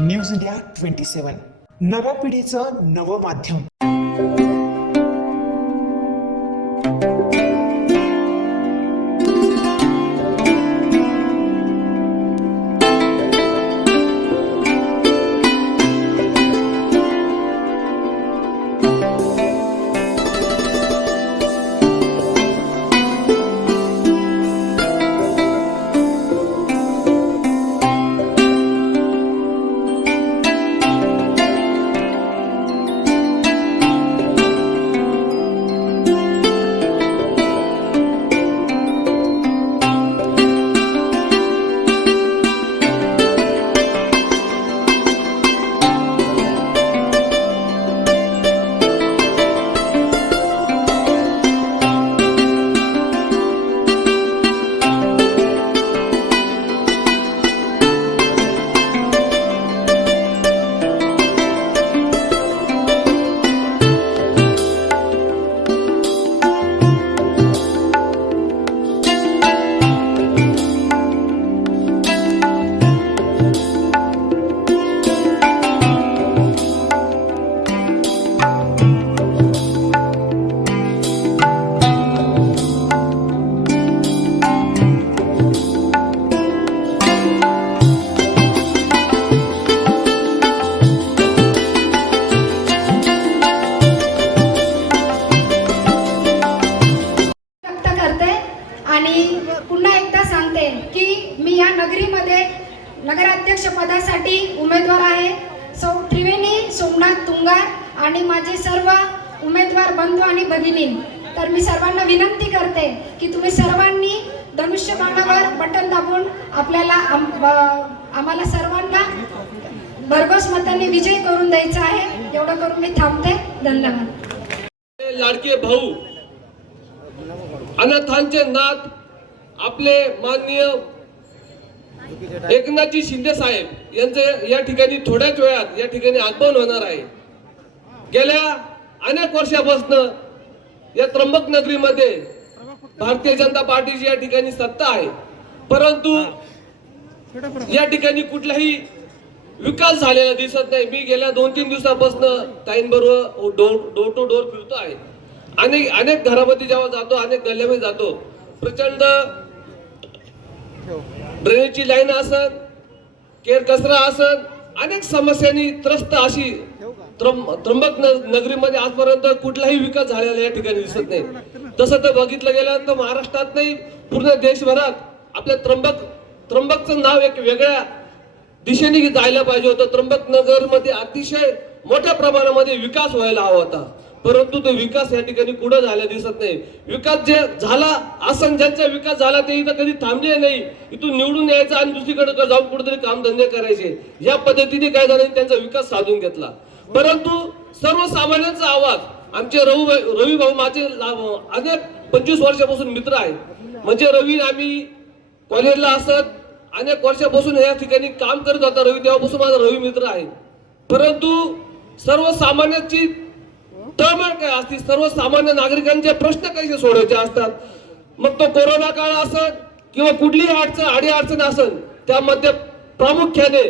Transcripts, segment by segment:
News India 27 नव्या पिढीचं नवं माध्यम. पुन्हा एकदा सांगते की मी या नगरीमध्ये नगराध्यक्ष पदासाठी उमेदवार आहे. सौ त्रिवेणी सोमनाथ तुंगार आणि माझे सर्व उमेदवार बंधू आणि भगिनी. तर मी सर्वांना विनंती करते की तुम्ही सर्वांनी धनुष्यबाणावर बटन दाबून आपल्याला आम्हाला सर्वांना भरघोस मतांनी विजय करून द्यायचा आहे. एवढं करून मी थांबते. धन्यवाद. लाडके भाऊ अनाथांचे नाथ आपले माननीय एकनाथजी शिंदे साहेब यांचे या ठिकाणी थोड्याच वेळात या ठिकाणी आगमन होणार आहे. गेल्या अनेक वर्षापासून या त्र्यंबक नगरीमध्ये भारतीय जनता पार्टीची या ठिकाणी सत्ता आहे, परंतु या ठिकाणी कुठलाही विकास झालेला दिसत नाही. मी गेल्या 2-3 दिवसापासून ताईंबरोबर डोर टू डोर फिरतो आहे. अनेक घरामध्ये जेव्हा जातो, अनेक गल्ल्यामध्ये जातो, प्रचंड ड्रेनेजची लाईन असन, केर कचरा असन, अनेक समस्यांनी त्रस्त अशी त्र्यंबक नगरीमध्ये आजपर्यंत कुठलाही विकास झालेला या ठिकाणी दिसत नाही. तसं तर बघितलं गेलं तर महाराष्ट्रात नाही, पूर्ण देशभरात आपल्या त्र्यंबकचं नाव एक वेगळ्या दिशेने जायला पाहिजे होतं. त्र्यंबक नगर मध्ये अतिशय मोठ्या प्रमाणामध्ये विकास व्हायला हवा होता, परंतु तो विकास या ठिकाणी कुठं झाला दिसत नाही. विकास जे झाला असं, ज्यांचा विकास झाला ते इथं कधी थांबले नाही. इथून निवडून यायचं आणि दुसरीकडे जाऊन कुठेतरी कामधंदे करायचे, या पद्धतीने काय झालं, त्यांचा विकास साधून घेतला. परंतु सर्वसामान्यांचा आवाज आमचे रवी भाऊ माझे अनेक 25 वर्षापासून मित्र आहेत. म्हणजे रवी आम्ही कॉलेजला असत अनेक वर्षापासून या ठिकाणी काम करत होता. रवी तेव्हापासून माझा रवी मित्र आहे. परंतु सर्वसामान्यांची तळमळ काय असते, सर्वसामान्य नागरिकांचे प्रश्न कसे सोडवायचे असतात, मग तो कोरोना काळ असेल किंवा कुठलीही अडचण असेल, त्यामध्ये प्रामुख्याने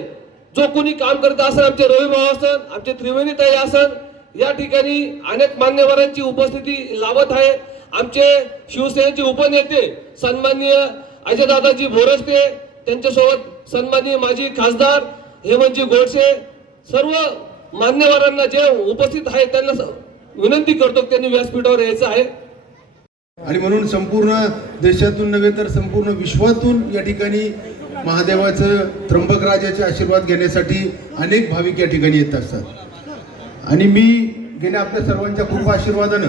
जो कोणी काम करत असेल, आमचे रवी भाऊ असेल, आमचे त्रिवेणी ताई असेल, या ठिकाणी अनेक मान्यवरांची उपस्थिती लाभत आहे. आमचे शिवसेनेचे उपनेते सन्माननीय अजयदादाजी भोरस्ते, त्यांच्यासोबत सन्माननीय माजी खासदार हेमंतजी गोडसे, सर्व मान्यवरांना जे उपस्थित आहे त्यांना विनंती करतो त्यांनी व्यासपीठावर यायचं आहे. आणि म्हणून संपूर्ण देशातून नव्हे तर संपूर्ण विश्वातून या ठिकाणी महादेवाचं त्र्यंबक राजाचे आशीर्वाद घेण्यासाठी अनेक भाविक या ठिकाणी येत असतात. आणि मी गेल्या आपल्या सर्वांच्या कृपा आशीर्वादानं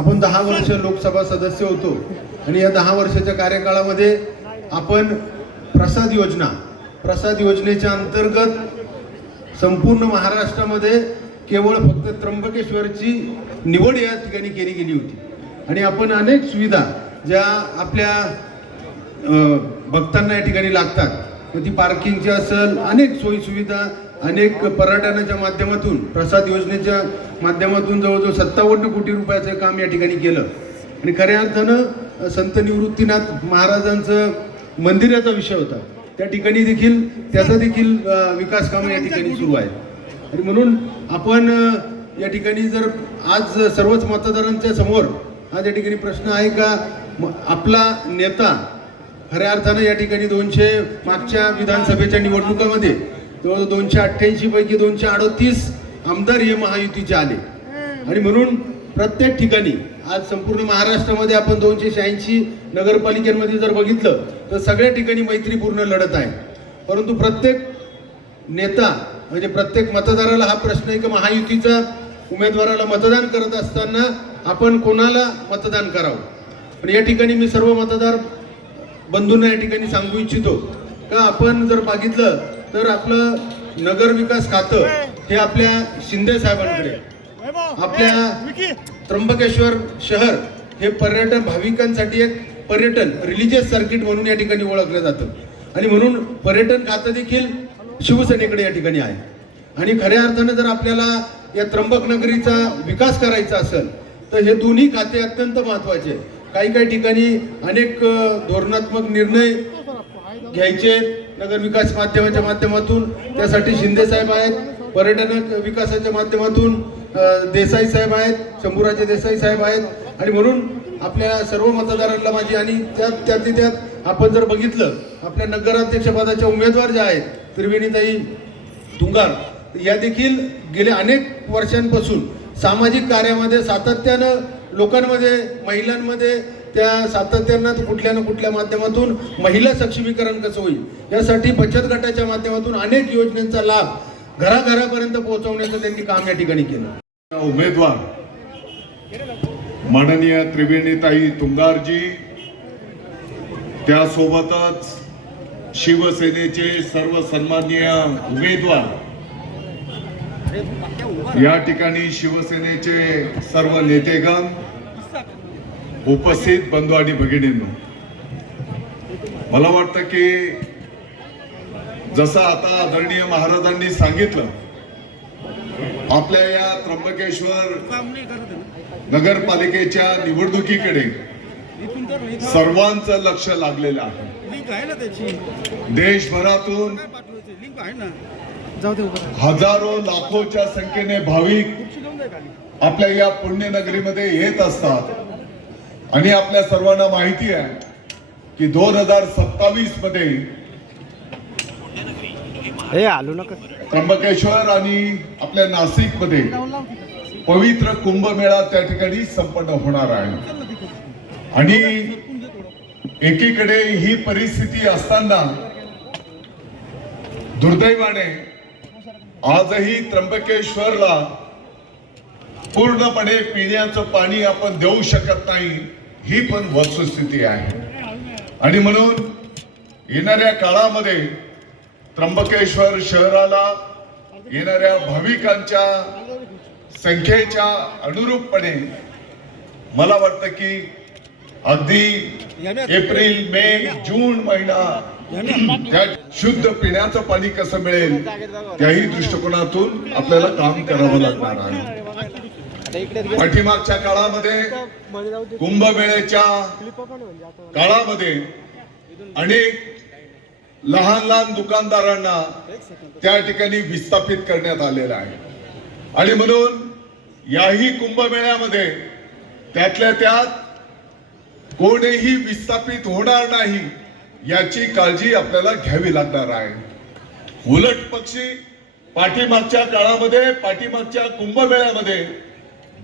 आपण 10 वर्ष लोकसभा सदस्य होतो आणि या 10 वर्षाच्या कार्यकाळामध्ये आपण प्रसाद योजनेच्या अंतर्गत संपूर्ण महाराष्ट्रामध्ये केवळ फक्त त्र्यंबकेश्वरची निवड या ठिकाणी केली गेली होती. आणि आपण अनेक सुविधा ज्या आपल्या भक्तांना या ठिकाणी लागतात, मग ती पार्किंगची असेल, अनेक सोयी सुविधा, अनेक पर्यटनाच्या माध्यमातून, प्रसाद योजनेच्या माध्यमातून जवळजवळ 57 कोटी रुपयाचं काम या ठिकाणी केलं. आणि खऱ्या अर्थानं संत निवृत्तीनाथ महाराजांचं मंदिराचा विषय होता. त्या ठिकाणी देखील त्याचा देखील विकास कामं या ठिकाणी सुरू आहे. आणि म्हणून आपण या ठिकाणी जर आज सर्वच मतदारांच्या समोर आज या ठिकाणी प्रश्न आहे का आपला नेता खऱ्या अर्थानं या ठिकाणी मागच्या विधानसभेच्या निवडणुकामध्ये जवळ 288 पैकी 238 आमदार हे महायुतीचे आले. आणि म्हणून प्रत्येक ठिकाणी आज संपूर्ण महाराष्ट्रामध्ये आपण 286 नगरपालिकांमध्ये जर बघितलं तर सगळ्या ठिकाणी मैत्रीपूर्ण लढत आहे. परंतु प्रत्येक नेता म्हणजे प्रत्येक मतदाराला हा प्रश्न आहे की महायुतीचा उमेदवाराला मतदान करत असताना आपण कोणाला मतदान करावं. पण या ठिकाणी मी सर्व मतदार बंधूंना या ठिकाणी सांगू इच्छितो का आपण जर बघितलं तर आपलं नगर विकास खातं हे आपल्या शिंदे साहेबांकडे, आपल्या त्र्यंबकेश्वर शहर हे पर्यटन भाविकांसाठी एक पर्यटन रिलीजियस सर्किट म्हणून या ठिकाणी ओळखलं जातं. आणि म्हणून पर्यटन खातं देखील शिवसेनेकडे या ठिकाणी आहे. आणि खऱ्या अर्थानं जर आपल्याला या त्र्यंबक नगरीचा विकास करायचा असेल तर हे दोन्ही खाते अत्यंत महत्त्वाचे. काही ठिकाणी अनेक धोरणात्मक निर्णय घ्यायचे नगर विकास माध्यमाच्या माध्यमातून, त्यासाठी शिंदे साहेब आहेत. पर्यटन विकासाच्या माध्यमातून देसाई साहेब आहेत, शंभूराजे देसाई साहेब आहेत. आणि म्हणून आपल्या सर्व मतदारांना माझी आणि त्यात आपण जर बघितलं आपल्या नगराध्यक्षपदाच्या उमेदवार ज्या आहेत त्रिवेणीताई तुंगार, या देखील गेल्या अनेक वर्षांपासून सामाजिक कार्यामध्ये सातत्यानं लोकांमध्ये महिलांमध्ये त्या सातत्यानं कुठल्या ना कुठल्या माध्यमातून महिला सक्षमीकरण कसं होईल यासाठी बचत गटाच्या माध्यमातून अनेक योजनांचा लाभ घराघरापर्यंत पोहोचवण्याचं त्यांनी काम या ठिकाणी केलं. उमेदवार माननीय त्रिवेणीताई तुंगारजी, त्यासोबतच शिवसेनेचे सर्व सन्माननीय उमेदवार, या ठिकाणी शिवसेनेचे सर्व नेतेगण, उपस्थित बंधू आणि भगिनींनो, मला वाटतं की जसं आता आदरणीय महाराजांनी सांगितलं, आपल्या या त्र्यंबकेश्वर नगरपालिकेच्या निवडणुकीकडे सर्वांचं लक्ष लागलेलं आहे. देशभरातून हजारो लाखोच्या संख्येने भाविक आपल्या या पुण्यनगरीमध्ये येत असतात. आणि आपल्या सर्वांना माहिती आहे की 2027 मध्ये त्र्यंबकेश्वर आणि आपल्या नाशिक मध्ये पवित्र कुंभमेळा त्या ठिकाणी संपन्न होणार आहे. आणि एकीकडे ही परिस्थिती असताना दुर्दैवाने आजही त्र्यंबकेश्वरला पूर्णपणे पिण्याचं पाणी आपण देऊ शकत नाही, ही पण वस्तुस्थिती आहे. आणि म्हणून येणाऱ्या काळामध्ये त्र्यंबकेश्वर शहराला येणाऱ्या भाविकांच्या संख्येच्या अनुरूपपणे मला वाटतं की अगदी एप्रिल, मे, जून महिना त्या शुद्ध पिण्याचं पाणी कसं मिळेल त्याही दृष्टिकोनातून आपल्याला काम करावं लागणार आहे. पाठीमागच्या काळामध्ये कुंभमेळ्याच्या काळामध्ये अनेक लहान लहान दुकानदारांना त्या ठिकाणी विस्थापित करण्यात आलेलं आहे. आणि म्हणून याही कुंभमेळ्यामध्ये त्यातल्या त्यात कोणीही विस्थापित होणार नाही याची काळजी आपल्याला घ्यावी लागणार आहे. उलट पक्षी पाठीमागच्या काळामध्ये, पाठीमागच्या कुंभमेळ्यामध्ये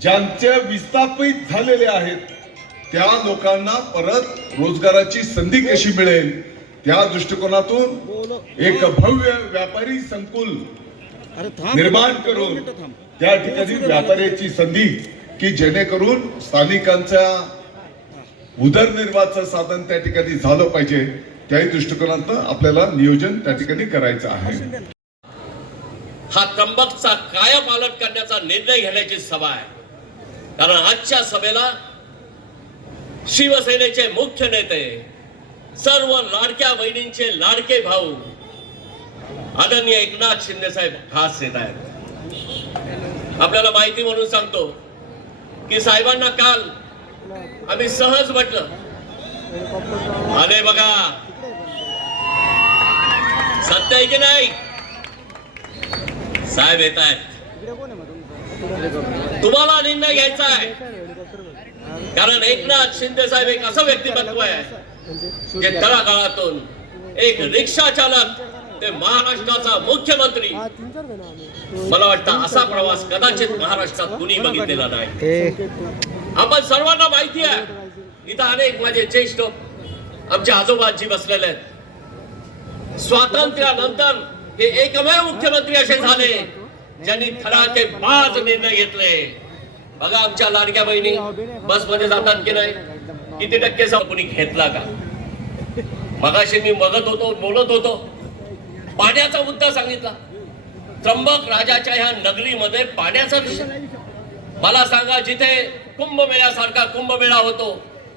ज्यांचे विस्थापित झालेले आहेत त्या लोकांना परत रोजगाराची संधी कशी मिळेल त्या दृष्टिकोनातून एक भव्य व्यापारी संकुल निर्माण करून त्या ठिकाणी व्यापाऱ्याची संधी की जेणेकरून स्थानिकांच्या उदरनिर्वाहाचं साधन त्या ठिकाणी झालं पाहिजे, त्याही दृष्टिकोनातून आपल्याला नियोजन त्या ठिकाणी करायचं आहे. हा त्र्यंबकचा कायापालट करण्याचा निर्णय घेण्याची सभा आहे. कारण आजच्या सभेला शिवसेनेचे मुख्य नेते, सर्व लाडक्या बहिणींचे लाडके भाऊ आदरणीय एकनाथ शिंदे साहेब खास येत आहेत. आपल्याला माहिती म्हणून सांगतो की साहेबांना काल आम्ही सहज म्हटलं, आले बघा सत्य आहे की नाही? साहेब येत आहेत, तुम्हाला निर्णय घ्यायचा आहे. कारण एकनाथ शिंदे साहेब एक असं व्यक्तिमत्व आहे जे तळागाळातून एक रिक्षा चालक ते महाराष्ट्राचा मुख्यमंत्री, मला वाटतं असा प्रवास कदाचित महाराष्ट्रात कुणी बघितलेला नाही. आपण सर्वांना माहिती आहे, इथं अनेक माझे ज्येष्ठ आमचे आजोबाजी बसलेले आहेत. स्वातंत्र्यानंतर हे एकमेव मुख्यमंत्री असे झाले ज्यांनी थराचे बाज निर्णय घेतले. बघा आमच्या लाडक्या बहिणी बसमध्ये जातात की नाही, किती टक्के कोणी घेतला का? मगाशी मी बोलत होतो पाण्याचा मुद्दा सांगितला. त्र्यंबक राजाच्या ह्या नगरीमध्ये पाण्याचा विषय. मला सांगा, जिथे कुंभमेळ्यासारखा कुंभमेळा होतो,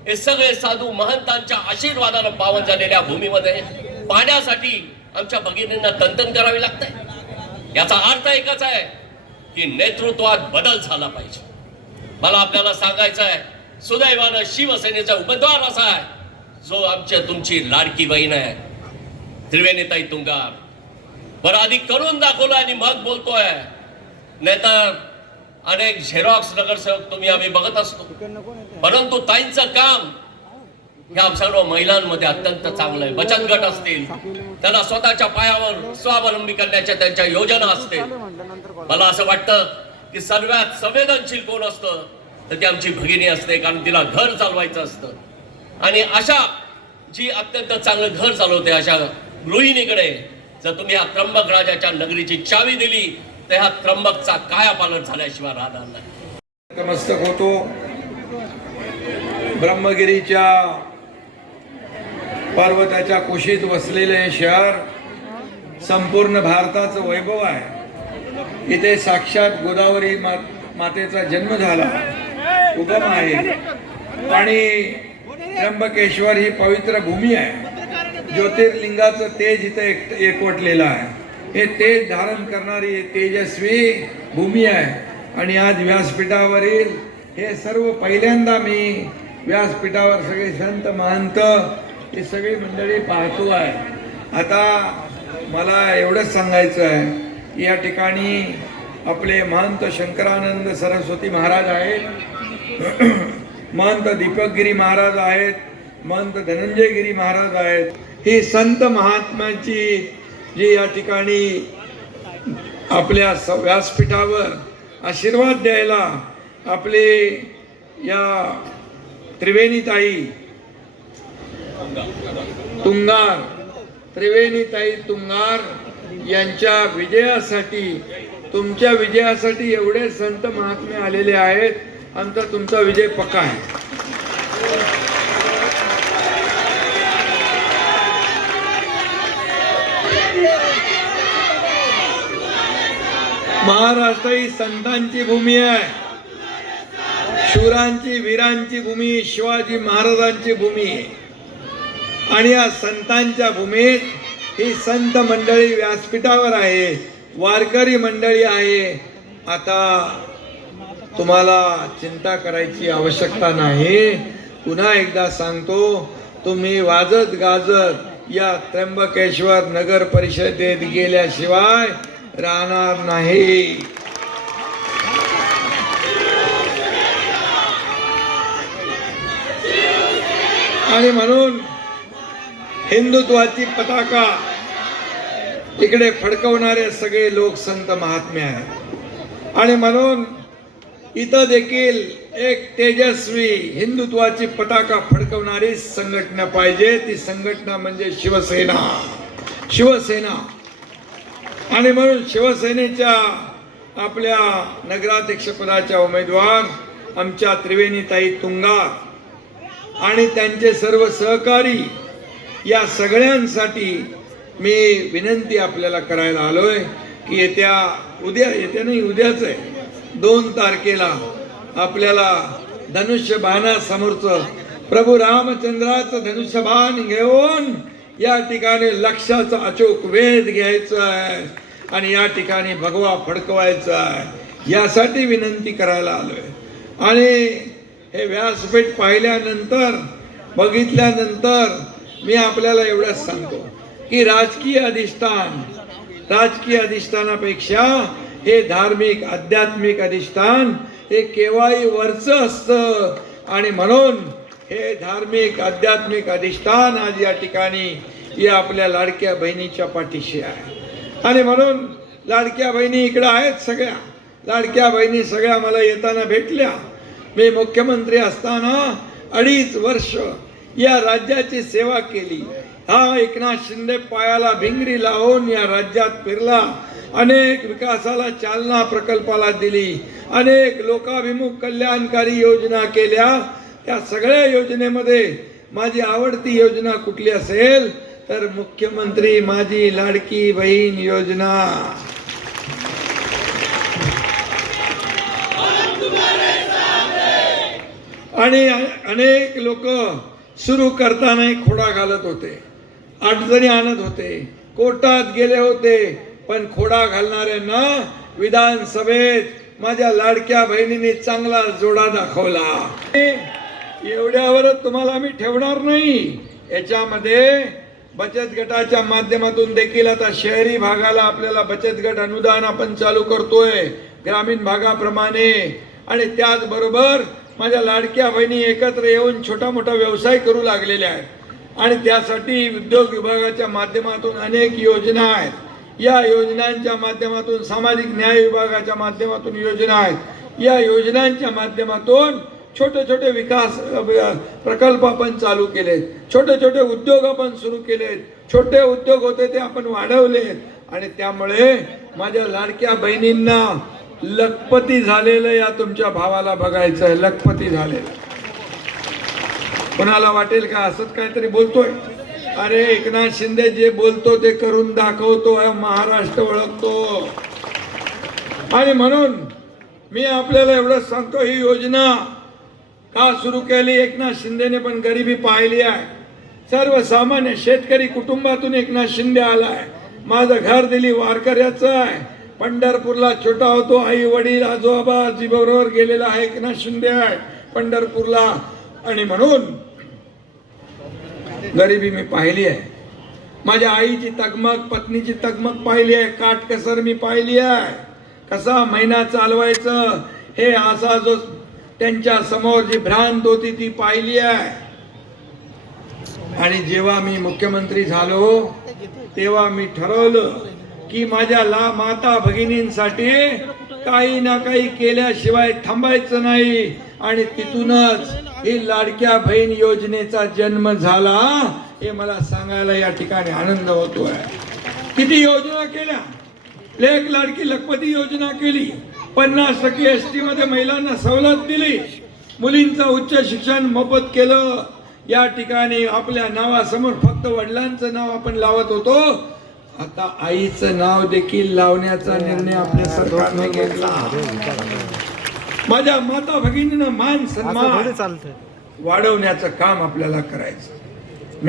हे सगळे साधू महंतांच्या आशीर्वादानं पावन झालेल्या भूमीमध्ये पाण्यासाठी आमच्या भगिनींना तंतन करावी लागते. याचा अर्थ एकच आहे की नेतृत्वात बदल झाला पाहिजे. मला आपल्याला सांगायचं आहे, सुदैवानं शिवसेनेचा उमेदवार असा आहे जो आमच्या तुमची लाडकी बहीण आहे, त्रिवेणीताई तुंगार. बरं आधी करून दाखवलं आणि मग बोलतोय. नाहीतर अनेक झेरॉक्स नगरसेवक तुम्ही आम्ही बघत असतो, परंतु ताईंचं काम ह्या सर्व महिलांमध्ये अत्यंत चांगलं आहे. बचत गट असतील, त्यांना स्वतःच्या पायावर स्वावलंबी करण्याच्या त्यांच्या योजना असतील. मला असं वाटतं की सर्वात संवेदनशील कोण असतं तर ती आमची भगिनी असते, कारण तिला घर चालवायचं असतं. आणि अशा जी अत्यंत चांगलं घर चालवते अशा गृहिणीकडे जर तुम्ही ह्या त्र्यंबक राजाच्या नगरीची चावी दिली तर ह्या त्र्यंबकचा कायापालट झाल्याशिवाय राहणार नाही. नतमस्तक होतो. ब्रह्मगिरीच्या पर्वताच्या कुशीत वसलेले हे शहर संपूर्ण भारताचं वैभव आहे. इथे साक्षात गोदावरी मातेचा जन्म झाला, उगम आहे. आणि त्र्यंबकेश्वर ही पवित्र भूमी आहे. ज्योतिर्लिंगाचं तेज इथे एकवटलेलं आहे. हे तेज धारण करणारी तेजस्वी भूमी आहे. आणि आज व्यासपीठावरील हे सर्व पहिल्यांदा मी व्यासपीठावर सगळे संत महंत ही सगळी मंडळी पाहतो आहे. आता मला एवढंच सांगायचं आहे, या ठिकाणी आपले महंत शंकरानंद सरस्वती महाराज आहेत, महंत दीपकगिरी महाराज आहेत, महंत धनंजयगिरी महाराज आहेत. ही संत महात्म्याची जी या ठिकाणी आपल्या व्यासपीठावर आशीर्वाद द्यायला आपले या त्रिवेणीताई तुंगार, त्रिवेणीताई तुंगार यांच्या विजयासाठी, तुमच्या विजयासाठी एवढे संत महात्मे आलेले आहेत. आमचा तुमचा विजय पक्का आहे. महाराष्ट्र ही संतांची भूमी आहे, शूरांची वीरांची भूमी, शिवाजी महाराजांची भूमी आहे. आणि या संतांच्या भूमीत ही संत मंडळी व्यासपीठावर आहे, वारकरी मंडळी आहे. आता तुम्हाला चिंता करायची आवश्यकता नाही. पुन्हा एकदा सांगतो, तुम्ही वाजत गाजत या त्र्यंबकेश्वर नगर परिषदेत गेल्याशिवाय राहणार नाही. आणि म्हणून हिंदुत्वाची पताका इकडे फडकवणारे सगळे लोक संत महात्मे आहेत. आणि म्हणून इथं देखील एक तेजस्वी हिंदुत्वाची पताका फडकवणारी संघटना पाहिजे. ती संघटना म्हणजे शिवसेना. शिवसेना. आणि म्हणून शिवसेनेच्या आपल्या नगराध्यक्षपदाच्या उमेदवार आमच्या त्रिवेणीताई तुंगार आणि त्यांचे सर्व सहकारी, या सगळ्यांसाठी मी विनंती आपल्याला करायला आलोय की उद्याच आहे 2 तारखेला आपल्याला धनुष्यबाणासमोरचं प्रभू रामचंद्राचं धनुष्यबाण घेऊन या ठिकाणी लक्षाचा अचूक वेध घ्यायचा आहे आणि या ठिकाणी भगवा फडकवायचा आहे. यासाठी विनंती करायला आलोय. आणि हे व्यासपीठ पाहिल्यानंतर, बघितल्यानंतर मी आपल्याला एवढंच सांगतो की राजकीय अधिष्ठानापेक्षा हे धार्मिक आध्यात्मिक अधिष्ठान हे केव्हाही वरचं असतं. आणि म्हणून हे धार्मिक आध्यात्मिक अधिष्ठान आज या ठिकाणी या आपल्या लाडक्या बहिणीच्या पाठीशी आहे. आणि म्हणून लाडक्या बहिणी इकडे आहेत सगळ्या. लाडक्या बहिणी सगळ्या मला येताना भेटल्या. मी मुख्यमंत्री असताना 2.5 वर्ष या राज्याची सेवा केली. हा एकनाथ शिंदे पायाला भिंगरी लावून या राज्यात फिरला. अनेक विकासाला चालना प्रकल्पाला दिली. अनेक लोकाभिमुख कल्याणकारी योजना केल्या. त्या सगळ्या योजनेमध्ये माझी आवडती योजना कुठली असेल तर मुख्यमंत्री माझी लाडकी बहीण योजना. आणि अनेक लोक सुरू करताना खोडा घालत होते, अडचणी आणत होते, कोर्टात गेले होते. पण खोडा घालणाऱ्यांना विधानसभेत माझ्या लाडक्या बहिणीने चांगला जोडा दाखवला. एवढ्यावरच तुम्हाला मी ठेवणार नाही. याच्यामध्ये बचत गटाच्या माध्यमातून देखील आता शहरी भागाला आपल्याला बचत गट अनुदान आपण चालू करतोय ग्रामीण भागाप्रमाणे. आणि त्याचबरोबर माझ्या लाडक्या बहिणी एकत्र येऊन छोटा मोठा व्यवसाय करू लागलेल्या आहेत. आणि त्यासाठी उद्योग विभागाच्या माध्यमातून अनेक योजना आहेत. या योजनांच्या माध्यमातून सामाजिक न्याय विभागाच्या माध्यमातून योजना आहेत. या योजनांच्या माध्यमातून छोटे छोटे विकास प्रकल्प आपण चालू केलेत. छोटे छोटे उद्योग आपण सुरू केलेत. छोटे उद्योग होते ते आपण वाढवलेत. आणि त्यामुळे माझ्या लाडक्या बहिणींना लखपती झालेलं या तुमच्या भावाला बघायचं आहे. लखपती झालेलं. कोणाला वाटेल का असंच काहीतरी बोलतोय. अरे एकनाथ शिंदे जे बोलतो ते करून दाखवतो. महाराष्ट्र ओळखतो. आणि म्हणून मी आपल्याला एवढंच सांगतो, ही योजना का सुरू केली एकनाथ शिंदेने पण गरिबी पाहिली आहे. सर्वसामान्य शेतकरी कुटुंबातून एकनाथ शिंदे आलाय. माझं घर दिली वारकऱ्याचं आहे. पंढरपूरला छोटा होतो, आई वडील आजोबा आजी बरोबर गेलेला आहे एकनाथ शिंदे आहे पंढरपूरला. आणि म्हणून गरिबी मी पाहिली आहे. माझ्या आईची तगमग, पत्नीची तगमग पाहिली आहे. काटकसर मी पाहिली आहे. कसा महिना चालवायचं हे असा जो त्यांच्या समोर जी भ्रांत होती ती पाहिली आहे. आणि जेव्हा मी मुख्यमंत्री झालो तेव्हा मी ठरवलं की माझ्या माता भगिनींसाठी काही ना काही केल्याशिवाय थांबायचं नाही. आणि तिथूनच ही लाडक्या बहीण योजनेचा जन्म झाला. हे मला सांगायला या ठिकाणी आनंद होतोय. किती योजना केल्या. लेक लाडकी लखपती योजना केली. 50% ST मध्ये महिलांना सवलत दिली. मुलींचं उच्च शिक्षण मोफत केलं. या ठिकाणी आपल्या नावासमोर फक्त वडिलांचं नाव आपण लावत होतो. आता आईचं नाव देखील लावण्याचा निर्णय आपल्या सरकारने घेतला. माझ्या माता भगिनींना मान सन्मान वाढवण्याचं काम आपल्याला करायचं.